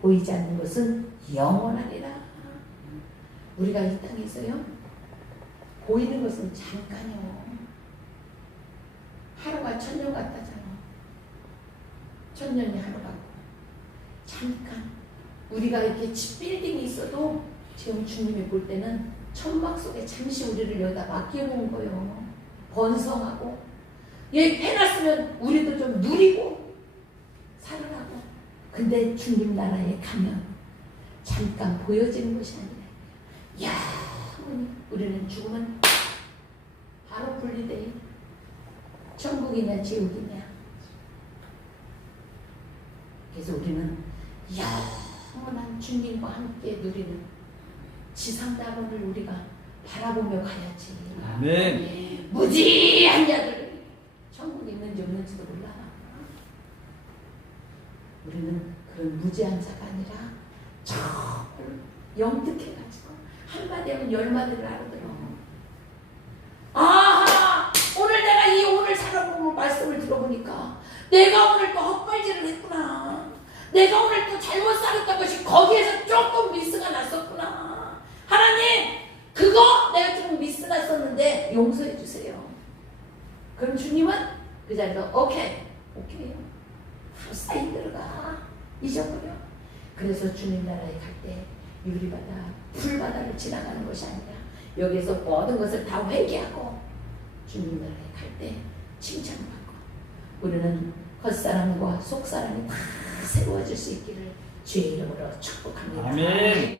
보이지 않는 것은 영원하리라. 우리가 이 땅에서요 보이는 것은 잠깐이요. 하루가 천년 같다잖아. 천년이 하루 같고 잠깐 우리가 이렇게 집 빌딩이 있어도 지금 주님이 볼 때는 천막 속에 잠시 우리를 여기다 맡겨놓은 거예요. 번성하고 여기 해놨으면 우리도 좀 누리고 근데 주님 나라에 가면 잠깐 보여지는 것이 아니라 야 우리는 죽으면 바로 분리돼. 천국이냐 지옥이냐. 그래서 우리는 영원한 주님과 함께 누리는 지상낙원을 우리가 바라보며 가야지. 아멘. 무지한 자들 천국에 있는지 없는지도 몰라 우리는 그런 무지한 자가 아니라 정말 영특해가지고 한마디 하면 열마디를 알아들어. 아하! 오늘 내가 이 오늘 살아보는 말씀을 들어보니까 내가 오늘 또 헛발질을 했구나. 내가 오늘 또 잘못 살았던 것이 거기에서 조금 미스가 났었구나. 하나님 그거 내가 좀 미스 났었는데 용서해 주세요. 그럼 주님은 그 자리에서 오케이 오케이요 바로 사인 들어가. 잊어버려. 그래서 주님 나라에 갈 때 유리바다 불바다를 지나가는 것이 아니라 여기서 모든 것을 다 회개하고 주님 나라에 갈 때 칭찬을 받고 우리는 헛사람과 속사람이 다 새로워질 수 있기를 주의 이름으로 축복합니다. 아멘.